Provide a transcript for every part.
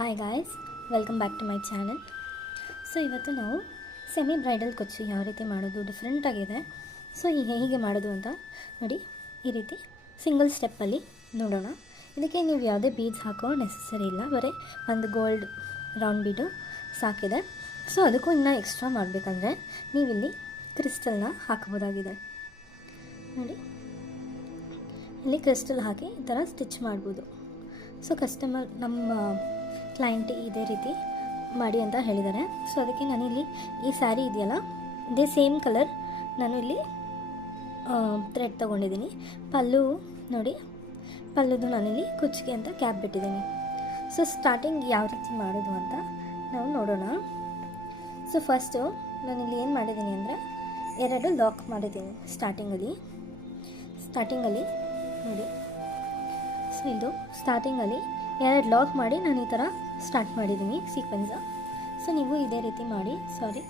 Hi guys, welcome back to my channel. So ಇವತ್ತು ನಾವು semi bridal ಕುಚ್ಚು ಯಾವ ರೀತಿ ಮಾಡೋದು ಡಿಫ್ರೆಂಟಾಗಿದೆ. ಸೊ ಹೀಗೆ ಮಾಡೋದು ಅಂತ ನೋಡಿ, ಈ ರೀತಿ ಸಿಂಗಲ್ ಸ್ಟೆಪ್ಪಲ್ಲಿ ನೋಡೋಣ. ಇದಕ್ಕೆ ನೀವು ಯಾವುದೇ ಬೀಡ್ಸ್ ಹಾಕೋ ನೆಸೆಸರಿ ಇಲ್ಲ, ಬರೀ ಒಂದು ಗೋಲ್ಡ್ ರೌಂಡ್ ಬೀಡು ಸಾಕಿದೆ. ಸೊ ಅದಕ್ಕೂ ಇನ್ನೂ ಎಕ್ಸ್ಟ್ರಾ ಮಾಡಬೇಕಂದ್ರೆ ನೀವಿಲ್ಲಿ ಕ್ರಿಸ್ಟಲ್ನ ಹಾಕ್ಬೋದಾಗಿದೆ. ನೋಡಿ, ಇಲ್ಲಿ ಕ್ರಿಸ್ಟಲ್ ಹಾಕಿ ಈ ಥರ ಸ್ಟಿಚ್ ಮಾಡ್ಬೋದು. ಸೊ ಕಸ್ಟಮರ್ ನಮ್ಮ ಕ್ಲೈಂಟ್ ಇದೇ ರೀತಿ ಮಾಡಿ ಅಂತ ಹೇಳಿದ್ದಾರೆ. ಸೊ ಅದಕ್ಕೆ ನಾನಿಲ್ಲಿ ಈ ಸ್ಯಾರಿ ಇದೆಯಲ್ಲ, ಇದೇ ಸೇಮ್ ಕಲರ್ ನಾನು ಇಲ್ಲಿ ಥ್ರೆಡ್ ತೊಗೊಂಡಿದ್ದೀನಿ. ಪಲ್ಲು ನೋಡಿ, ಪಲ್ಲುದು ನಾನಿಲ್ಲಿ ಕುಚ್ಚಿಗೆ ಅಂತ ಕ್ಯಾಪ್ ಬಿಟ್ಟಿದ್ದೀನಿ. ಸೊ ಸ್ಟಾರ್ಟಿಂಗ್ ಯಾವ ರೀತಿ ಮಾಡೋದು ಅಂತ ನಾವು ನೋಡೋಣ. ಸೊ ಫಸ್ಟು ನಾನಿಲ್ಲಿ ಏನು ಮಾಡಿದ್ದೀನಿ ಅಂದರೆ 2 ಲಾಕ್ ಮಾಡಿದ್ದೀನಿ ಸ್ಟಾರ್ಟಿಂಗಲ್ಲಿ ನೋಡಿ. ಸೊ ಇದು ಸ್ಟಾರ್ಟಿಂಗಲ್ಲಿ 2 ಲಾಕ್ ಮಾಡಿ ನಾನು ಈ ಥರ ಸ್ಟಾರ್ಟ್ ಮಾಡಿದ್ದೀನಿ ಸೀಕ್ವೆನ್ಸ. ಸೊ ನೀವು ಇದೇ ರೀತಿ ಮಾಡಿ,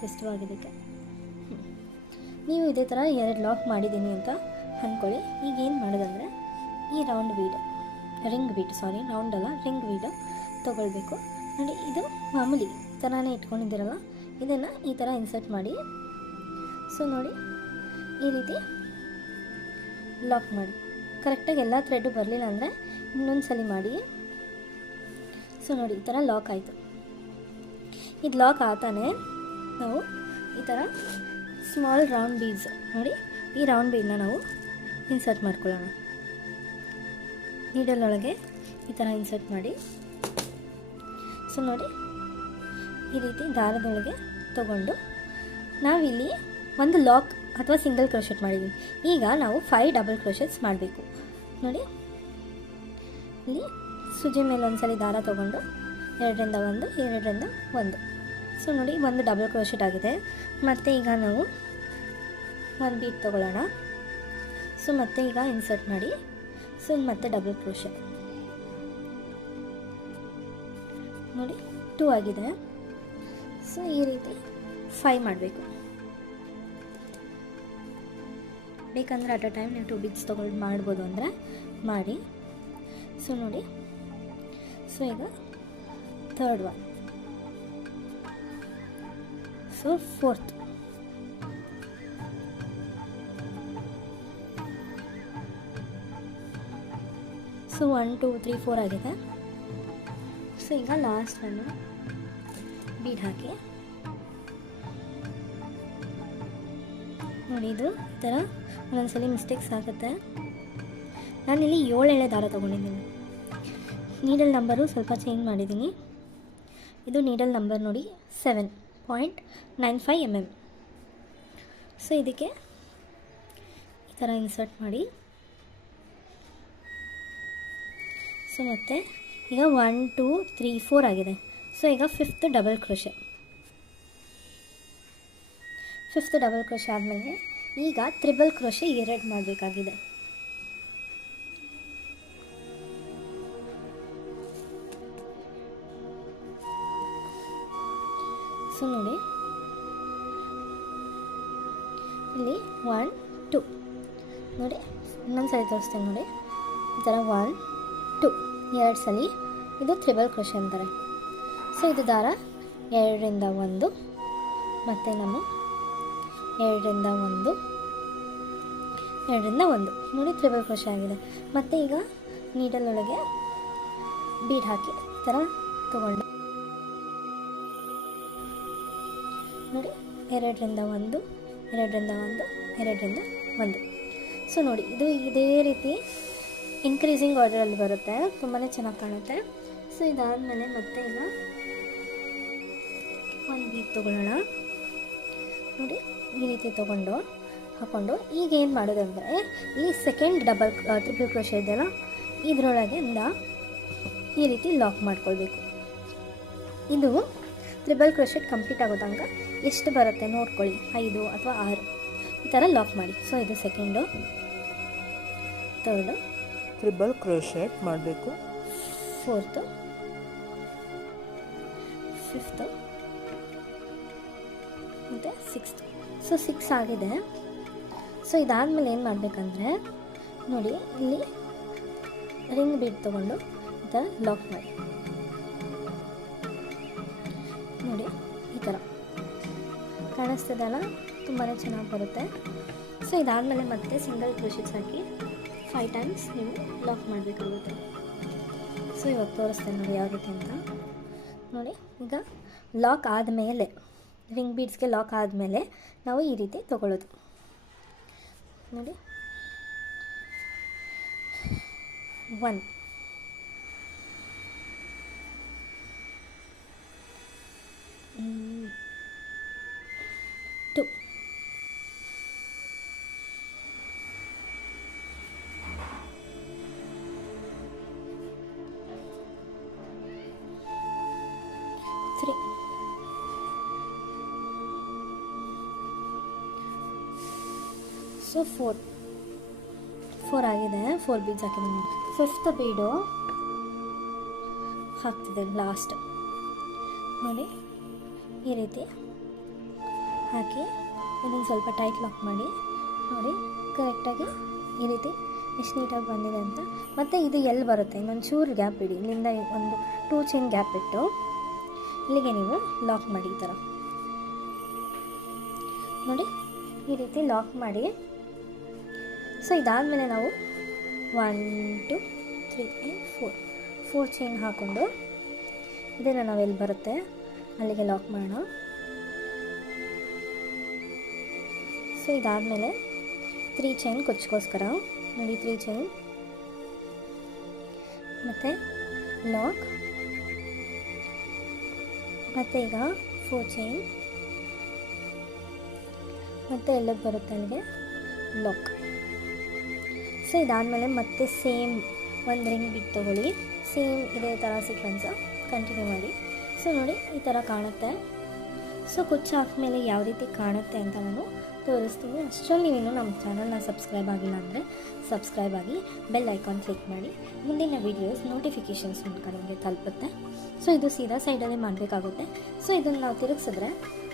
ಇಷ್ಟವಾಗಿದ್ದಕ್ಕೆ ನೀವು ಇದೇ ಥರ 2 ಲಾಕ್ ಮಾಡಿದ್ದೀನಿ ಅಂತ ಅಂದ್ಕೊಳ್ಳಿ. ಈಗ ಏನು ಮಾಡೋದಂದರೆ ಈ ರೌಂಡ್ ರಿಂಗ್ ಬೀಡು ತೊಗೊಳ್ಬೇಕು. ನೋಡಿ, ಇದು ಮಾಮೂಲಿ ಥರನೇ ಇಟ್ಕೊಂಡಿದ್ದೀರಲ್ಲ, ಇದನ್ನು ಈ ಥರ ಇನ್ಸರ್ಟ್ ಮಾಡಿ. ಸೊ ನೋಡಿ, ಈ ರೀತಿ ಲಾಕ್ ಮಾಡಿ. ಕರೆಕ್ಟಾಗಿ ಎಲ್ಲ ಥ್ರೆಡ್ಡು ಬರಲಿಲ್ಲ ಅಂದರೆ ಇನ್ನೊಂದು ಸಲ ಮಾಡಿ. ಸೊ ನೋಡಿ, ಈ ಥರ ಲಾಕ್ ಆಯಿತು. ಇದು ಲಾಕ್ ಆತಾನೆ ನಾವು ಈ ಥರ ಸ್ಮಾಲ್ ರೌಂಡ್ ಬೀಡ್ಸ್ ನೋಡಿ, ಈ ರೌಂಡ್ ಬೀಡನ್ನ ನಾವು ಇನ್ಸರ್ಟ್ ಮಾಡ್ಕೊಳ್ಳೋಣ. ನೀಡಲೊಳಗೆ ಈ ಥರ ಇನ್ಸರ್ಟ್ ಮಾಡಿ. ಸೊ ನೋಡಿ, ಈ ರೀತಿ ದಾರದೊಳಗೆ ತಗೊಂಡು ನಾವಿಲ್ಲಿ ಒಂದು ಲಾಕ್ ಅಥವಾ ಸಿಂಗಲ್ ಕ್ರೋಶೆಟ್ ಮಾಡಿದ್ದೀವಿ. ಈಗ ನಾವು 5 ಡಬಲ್ ಕ್ರೋಶೆಟ್ಸ್ ಮಾಡಬೇಕು. ನೋಡಿ, ಇಲ್ಲಿ ಸುಜಿ ಮೇಲೆ ಒಂದ್ಸಲಿ ದಾರ ತೊಗೊಂಡು 2ರಿಂದ 1, 2ರಿಂದ 1. ಸೊ ನೋಡಿ, ಒಂದು ಡಬಲ್ ಕ್ರೋಶೆಟ್ ಆಗಿದೆ. ಮತ್ತು ಈಗ ನಾವು ಒಂದು ಬೀಟ್ ತೊಗೊಳ್ಳೋಣ. ಸೊ ಮತ್ತೆ ಈಗ ಇನ್ಸರ್ಟ್ ಮಾಡಿ. ಸೊ ಮತ್ತೆ ಡಬಲ್ ಕ್ರೋಶೆಟ್ ನೋಡಿ, 2 ಆಗಿದೆ. ಸೊ ಈ ರೀತಿ 5 ಮಾಡಬೇಕು. ಬೇಕಂದರೆ ಅಟ್ ಅ ಟೈಮ್ ನೀವು 2 ಬೀಡ್ಸ್ ತೊಗೊಂಡು ಮಾಡ್ಬೋದು ಅಂದರೆ ಮಾಡಿ. ಸೊ ನೋಡಿ, ಸೊ ಈಗ 3rd one, so 4th, so 1 2 3 4 ಆಗಿದೆ. ಸೊ ಈಗ ಲಾಸ್ಟ್ ಒನ್ನು ಬೀಡ್ ಹಾಕಿ. ನೋಡಿ, ಇದು ಈ ಥರ ಒಂದೊಂದ್ಸಲಿ ಮಿಸ್ಟೇಕ್ಸ್ ಆಗುತ್ತೆ. ನಾನಿಲ್ಲಿ 7 ಎಳೆ ದಾರ ತೊಗೊಂಡಿದ್ದೀನಿ. ನೀಡಲ್ ನಂಬರು ಸ್ವಲ್ಪ ಚೇಂಜ್ ಮಾಡಿದ್ದೀನಿ. ಇದು ನೀಡಲ್ ನಂಬರ್ ನೋಡಿ 7.95 mm. ಸೊ ಇದಕ್ಕೆ ಈ ಥರ ಇನ್ಸರ್ಟ್ ಮಾಡಿ. ಸೊ ಮತ್ತೆ ಈಗ 1 2 3 4 ಆಗಿದೆ. ಸೊ ಈಗ 5th double crochet. 5th double crochet ಆದಮೇಲೆ ಈಗ ತ್ರಿಬಲ್ ಕ್ರೋಶೆ 2 ಮಾಡಬೇಕಾಗಿದೆ. ಸೊ ನೋಡಿ, ಇಲ್ಲಿ 1 2 ನೋಡಿ, ಇನ್ನೊಂದು ಸಲ ತೋರಿಸ್ತೇನೆ ನೋಡಿ. ಈ ಥರ 1 2 2 ಸಲ ಇದು ತ್ರಿಬಲ್ ಕ್ರೋಶೆ ಅಂತಾರೆ. ಸೊ ಇದು ದಾರ 2ರಿಂದ 1, ಮತ್ತು ನಮ್ಮ 2ರಿಂದ 1 2ರಿಂದ 1 ನೋಡಿ, ತ್ರಿಬಲ್ ಕ್ರೋಶೆ ಆಗಿದೆ. ಮತ್ತು ಈಗ ನೀಡಲೊಳಗೆ ಬೀಡ್ ಹಾಕಿ ಈ ಥರ ತೊಗೊಂಡು ನೋಡಿ, 2ರಿಂದ 1 2ರಿಂದ 1 2ರಿಂದ 1. ಸೊ ನೋಡಿ, ಇದು ಇದೇ ರೀತಿ ಇನ್ಕ್ರೀಸಿಂಗ್ ಆರ್ಡರಲ್ಲಿ ಬರುತ್ತೆ, ತುಂಬಾ ಚೆನ್ನಾಗಿ ಕಾಣುತ್ತೆ. ಸೊ ಇದಾದಮೇಲೆ ಮತ್ತೆ ಈಗ ಒಂದು ಬೀಡ್ ತೊಗೊಳ್ಳೋಣ. ನೋಡಿ, ಈ ರೀತಿ ಹಾಕ್ಕೊಂಡು ಈಗ ಏನು ಮಾಡೋದಂದರೆ ಈ ಸೆಕೆಂಡ್ ಟ್ರಿಪಲ್ ಕ್ರೋಶೆ ಇದೆಯಲ್ಲ, ಇದರೊಳಗಿಂದ ಈ ರೀತಿ ಲಾಕ್ ಮಾಡ್ಕೊಳ್ಬೇಕು. ಇದು ತ್ರಿಬಲ್ ಕ್ರೋಶೆಟ್ ಕಂಪ್ಲೀಟ್ ಆಗೋ ತನಕ ಎಷ್ಟು ಬರುತ್ತೆ ನೋಡ್ಕೊಳ್ಳಿ, 5 ಅಥವಾ 6 ಈ ಥರ ಲಾಕ್ ಮಾಡಿ. ಸೊ ಇದು ಸೆಕೆಂಡು, 3rd, ಟ್ರಿಬಲ್ ಕ್ರೋಶೆಟ್ ಮಾಡಬೇಕು, 4th, 5th ಮತ್ತು 6th. ಸೊ 6 ಆಗಿದೆ. ಸೊ ಇದಾದಮೇಲೆ ಏನು ಮಾಡಬೇಕಂದ್ರೆ ನೋಡಿ, ಇಲ್ಲಿ ರಿಂಗ್ ಬೀಡ್ ತೊಗೊಂಡು ಈ ಥರ ಲಾಕ್ ಮಾಡಿ. ಕಾಣಿಸ್ತದಲ್ಲ ತುಂಬಾ ಚೆನ್ನಾಗಿ ಬರುತ್ತೆ. ಸೊ ಇದಾದಮೇಲೆ ಮತ್ತೆ ಸಿಂಗಲ್ ಕ್ರೋಶೆಟ್ಸ್ ಹಾಕಿ 5 ಟೈಮ್ಸ್ ನೀವು ಲಾಕ್ ಮಾಡಬೇಕಾಗುತ್ತೆ. ಸೊ ಇವಾಗ ತೋರಿಸ್ತೇನೆ ನೋಡಿ ಯಾವ ರೀತಿ ಅಂತ. ನೋಡಿ ಈಗ ಲಾಕ್ ಆದಮೇಲೆ ರಿಂಗ್ ಬೀಡ್ಸ್ಗೆ ಲಾಕ್ ಆದಮೇಲೆ ನಾವು ಈ ರೀತಿ ತೊಗೊಳ್ಳೋದು. ನೋಡಿ 1 2 3 ಸೊ 4 ಆಗಿದೆ. 4 ಬೀಡ್ಸ್ ಹಾಕಿದ್ದೀನಿ. 5th ಬೀಡು ಹಾಕ್ತಿದೆ ಲಾಸ್ಟ್. ನೋಡಿ ಈ ರೀತಿ ಹಾಕಿ ಇದನ್ನು ಸ್ವಲ್ಪ ಟೈಟ್ ಲಾಕ್ ಮಾಡಿ. ನೋಡಿ ಕರೆಕ್ಟಾಗಿ ಈ ರೀತಿ ಎಷ್ಟು ನೀಟಾಗಿ ಬಂದಿದೆ ಅಂತ. ಮತ್ತು ಇದು ಎಲ್ಲಿ ಬರುತ್ತೆ ಇನ್ನೊಂದು ಚೂರು ಗ್ಯಾಪ್ ಬಿಡಿ. ಇಲ್ಲಿಂದ ಒಂದು 2 ಚೈನ್ ಗ್ಯಾಪ್ ಇಟ್ಟು ಇಲ್ಲಿಗೆ ನೀವು ಲಾಕ್ ಮಾಡಿ ಈ ಥರ. ನೋಡಿ ಈ ರೀತಿ ಲಾಕ್ ಮಾಡಿ. ಸೊ ಇದಾದಮೇಲೆ ನಾವು 1 2 3 4 ಚೈನ್ ಹಾಕ್ಕೊಂಡು ಇದನ್ನು ನಾವೆಲ್ಲಿ ಬರುತ್ತೆ ಅಲ್ಲಿಗೆ ಲಾಕ್ ಮಾಡೋಣ. ಸೊ ಇದಾದಮೇಲೆ 3 ಚೈನ್ ಕೊಚ್ಚಿಗೋಸ್ಕರ ನೋಡಿ 3 ಚೈನ್ ಮತ್ತು ಲಾಕ್, ಮತ್ತು ಈಗ 4 ಚೈನ್ ಮತ್ತು ಎಲ್ಲಕ್ಕೆ ಬರುತ್ತೆ ಅಲ್ಲಿಗೆ ಲಾಕ್. ಸೊ ಇದಾದಮೇಲೆ ಮತ್ತೆ ಸೇಮ್ ಒಂದು ರಿಂಗ್ ಬಿಟ್ಟು ತೊಗೊಳ್ಳಿ. ಸೇಮ್ ಇದೇ ಥರ ಸೀಕ್ವೆನ್ಸು ಕಂಟಿನ್ಯೂ ಮಾಡಿ. ಸೊ ನೋಡಿ ಈ ಥರ ಕಾಣುತ್ತೆ. ಸೊ ಕುಚ್ಚು ಹಾಕಿದ್ಮೇಲೆ ಯಾವ ರೀತಿ ಕಾಣುತ್ತೆ ಅಂತ ನಾನು ತೋರಿಸ್ತೀನಿ. ಅಷ್ಟರಲ್ಲಿ ನೀವೇನು ನಮ್ಮ ಚಾನಲ್ನ ಸಬ್ಸ್ಕ್ರೈಬ್ ಆಗಿಲ್ಲ ಅಂದರೆ ಸಬ್ಸ್ಕ್ರೈಬ್ ಆಗಿ ಬೆಲ್ ಐಕಾನ್ ಕ್ಲಿಕ್ ಮಾಡಿ. ಮುಂದಿನ ವೀಡಿಯೋಸ್ ನೋಟಿಫಿಕೇಷನ್ಸ್ ನಿಮಗೆ ತಲುಪುತ್ತೆ. ಸೊ ಇದು ಸೀದಾ ಸೈಡಲ್ಲೇ ಮಾಡಬೇಕಾಗುತ್ತೆ. ಸೊ ಇದನ್ನು ನಾವು ತಿರುಗಿಸಿದ್ರೆ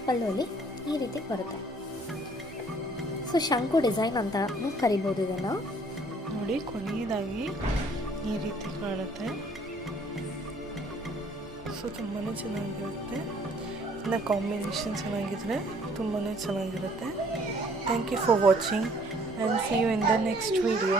ಪಲ್ಲುವಲ್ಲಿ ಈ ರೀತಿ ಬರುತ್ತೆ. ಸೊ ಶಂಕು ಡಿಸೈನ್ ಅಂತ ಕರಿಬೋದು ಇದನ್ನು. ನೋಡಿ ಕೊನೆಯದಾಗಿ ಈ ರೀತಿ ಕಾಣುತ್ತೆ. ಸೊ ತುಂಬಾ ಚೆನ್ನಾಗಿರುತ್ತೆ. ಇಲ್ಲ ಕಾಂಬಿನೇಷನ್ ಚೆನ್ನಾಗಿದ್ರೆ ತುಂಬಾ ಚೆನ್ನಾಗಿರುತ್ತೆ. Thank you for watching and see you in the next video.